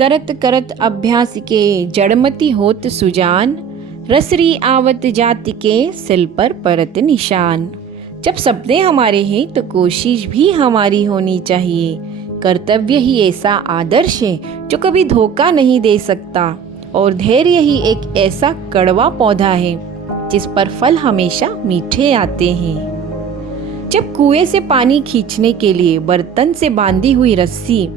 करत करत अभ्यास के जड़मति होत सुजान, रसरी आवत जाति के सिल पर परत निशान। जब सपने हमारे हैं तो कोशिश भी हमारी होनी चाहिए। कर्तव्य ही ऐसा आदर्श है जो कभी धोखा नहीं दे सकता, और धैर्य ही एक ऐसा कड़वा पौधा है जिस पर फल हमेशा मीठे आते हैं। जब कुएं से पानी खींचने के लिए बर्तन से बांधी हुई रस्सी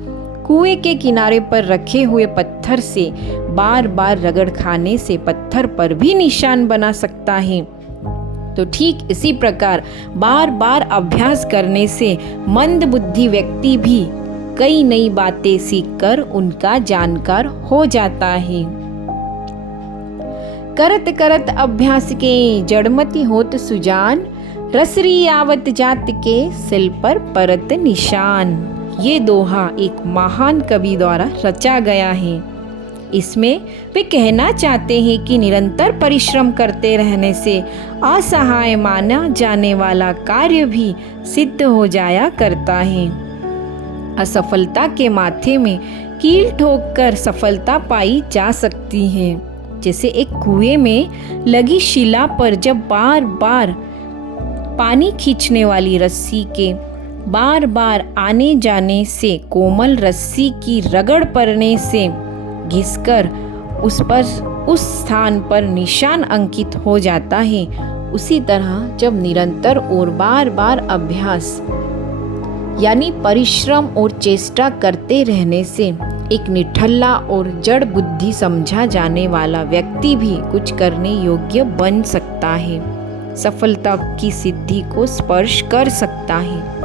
कुएं के किनारे पर रखे हुए पत्थर से बार बार रगड़ खाने से पत्थर पर भी निशान बना सकता है, तो ठीक इसी प्रकार बार बार अभ्यास करने से मंद बुद्धि व्यक्ति भी कई नई बातें सीखकर उनका जानकार हो जाता है। करत करत अभ्यास के जड़मति होत सुजान, रसरी आवत जात के सिल पर परत निशान। ये दोहा एक महान कवि द्वारा रचा गया है। इसमें वे कहना चाहते हैं कि निरंतर परिश्रम करते रहने से असहाय माना जाने वाला कार्य भी सिद्ध हो जाया करता है। असफलता के माथे में कील ठोक कर सफलता पाई जा सकती है। जैसे एक कुएं में लगी शिला पर जब बार बार पानी खींचने वाली रस्सी के बार बार आने जाने से कोमल रस्सी की रगड़ पड़ने से घिसकर उस स्थान पर निशान अंकित हो जाता है, उसी तरह जब निरंतर और बार बार अभ्यास यानी परिश्रम और चेष्टा करते रहने से एक निठल्ला और जड़ बुद्धि समझा जाने वाला व्यक्ति भी कुछ करने योग्य बन सकता है, सफलता की सिद्धि को स्पर्श कर सकता है।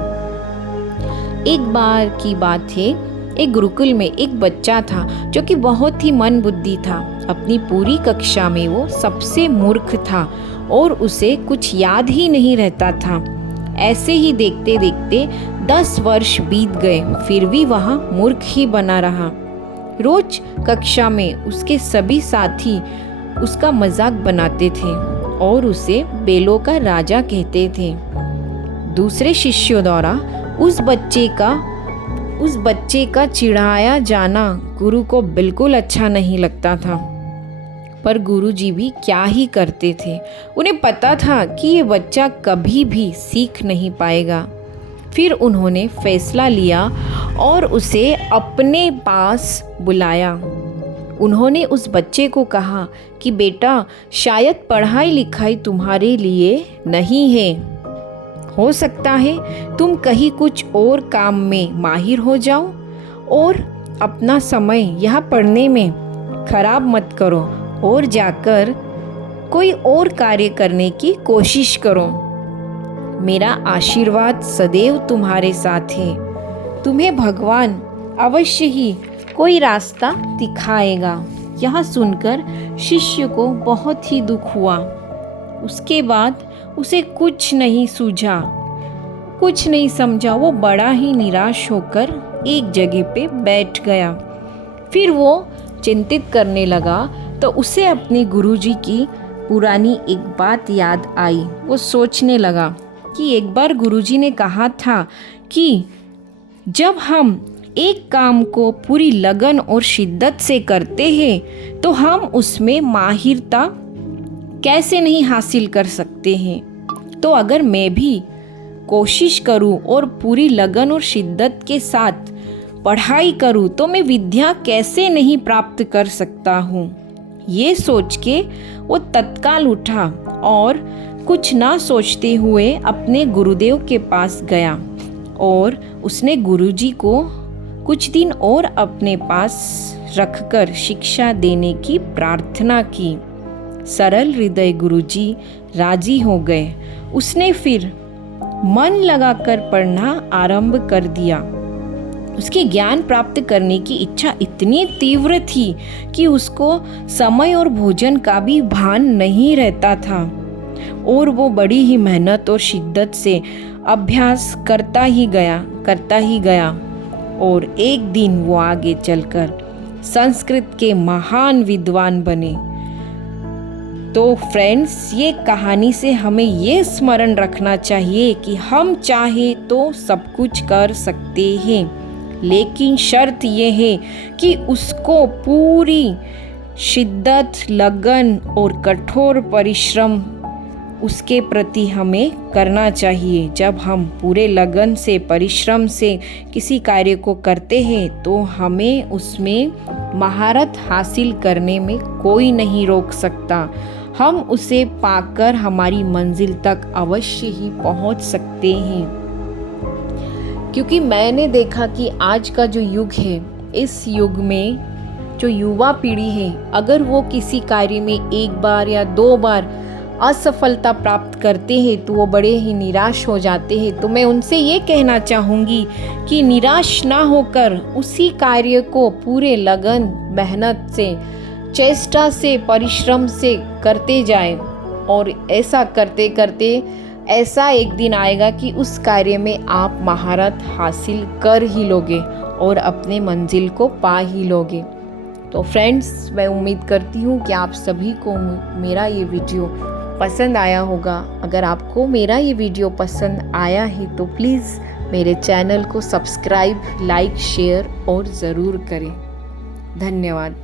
एक बार की बात है, एक गुरुकुल में एक बच्चा था जो कि बहुत ही मंद बुद्धि था। अपनी पूरी कक्षा में वो सबसे मूर्ख था और उसे कुछ याद ही नहीं रहता था। ऐसे ही देखते देखते 10 वर्ष बीत गए, फिर भी वह मूर्ख ही बना रहा। रोज कक्षा में उसके सभी साथी उसका मजाक बनाते थे और उसे बेलों का राजा कहते थे। दूसरे शिष्यों द्वारा उस बच्चे का चिढ़ाया जाना गुरु को बिल्कुल अच्छा नहीं लगता था, पर गुरुजी भी क्या ही करते थे। उन्हें पता था कि ये बच्चा कभी भी सीख नहीं पाएगा। फिर उन्होंने फैसला लिया और उसे अपने पास बुलाया। उन्होंने उस बच्चे को कहा कि बेटा, शायद पढ़ाई लिखाई तुम्हारे लिए नहीं है, हो सकता है तुम कहीं कुछ और काम में माहिर हो जाओ और अपना समय यह पढ़ने में खराब मत करो और जाकर कोई और कार्य करने की कोशिश करो। मेरा आशीर्वाद सदैव तुम्हारे साथ है। तुम्हें भगवान अवश्य ही कोई रास्ता दिखाएगा। यह सुनकर शिष्य को बहुत ही दुख हुआ। उसके बाद उसे कुछ नहीं सूझा, कुछ नहीं समझा। वो बड़ा ही निराश होकर एक जगह पे बैठ गया। फिर वो चिंतित करने लगा तो उसे अपने गुरुजी की पुरानी एक बात याद आई। वो सोचने लगा कि एक बार गुरुजी ने कहा था कि जब हम एक काम को पूरी लगन और शिद्दत से करते हैं तो हम उसमें माहिरता कैसे नहीं हासिल कर सकते हैं। तो अगर मैं भी कोशिश करूं और पूरी लगन और शिद्दत के साथ पढ़ाई करूं तो मैं विद्या कैसे नहीं प्राप्त कर सकता हूं। ये सोच के वो तत्काल उठा और कुछ ना सोचते हुए अपने गुरुदेव के पास गया और उसने गुरुजी को कुछ दिन और अपने पास रखकर शिक्षा देने की प्रार्थना की। सरल हृदय गुरुजी राजी हो गए। उसने फिर मन लगाकर पढ़ना आरंभ कर दिया। उसकी ज्ञान प्राप्त करने की इच्छा इतनी तीव्र थी कि उसको समय और भोजन का भी भान नहीं रहता था और वो बड़ी ही मेहनत और शिद्दत से अभ्यास करता ही गया और एक दिन वो आगे चलकर संस्कृत के महान विद्वान बने। तो फ्रेंड्स, ये कहानी से हमें ये स्मरण रखना चाहिए कि हम चाहे तो सब कुछ कर सकते हैं। लेकिन शर्त ये है कि उसको पूरी शिद्दत, लगन और कठोर परिश्रम उसके प्रति हमें करना चाहिए। जब हम पूरे लगन से, परिश्रम से किसी कार्य को करते हैं तो हमें उसमें महारत हासिल करने में कोई नहीं रोक सकता। हम उसे पाकर हमारी मंजिल तक अवश्य ही पहुंच सकते हैं। क्योंकि मैंने देखा कि आज का जो युग है, इस युग में जो युवा पीढ़ी है, अगर वो किसी कार्य में एक बार या 2 बार असफलता प्राप्त करते हैं तो वो बड़े ही निराश हो जाते हैं। तो मैं उनसे ये कहना चाहूँगी कि निराश ना होकर उसी कार्य को पूरे लगन, मेहनत से, चेष्टा से, परिश्रम से करते जाएं। और ऐसा करते करते ऐसा एक दिन आएगा कि उस कार्य में आप महारत हासिल कर ही लोगे और अपने मंजिल को पा ही लोगे। तो फ्रेंड्स, मैं उम्मीद करती हूँ कि आप सभी को मेरा ये वीडियो पसंद आया होगा। अगर आपको मेरा ये वीडियो पसंद आया है तो प्लीज़ मेरे चैनल को सब्सक्राइब, लाइक, शेयर और ज़रूर करें। धन्यवाद।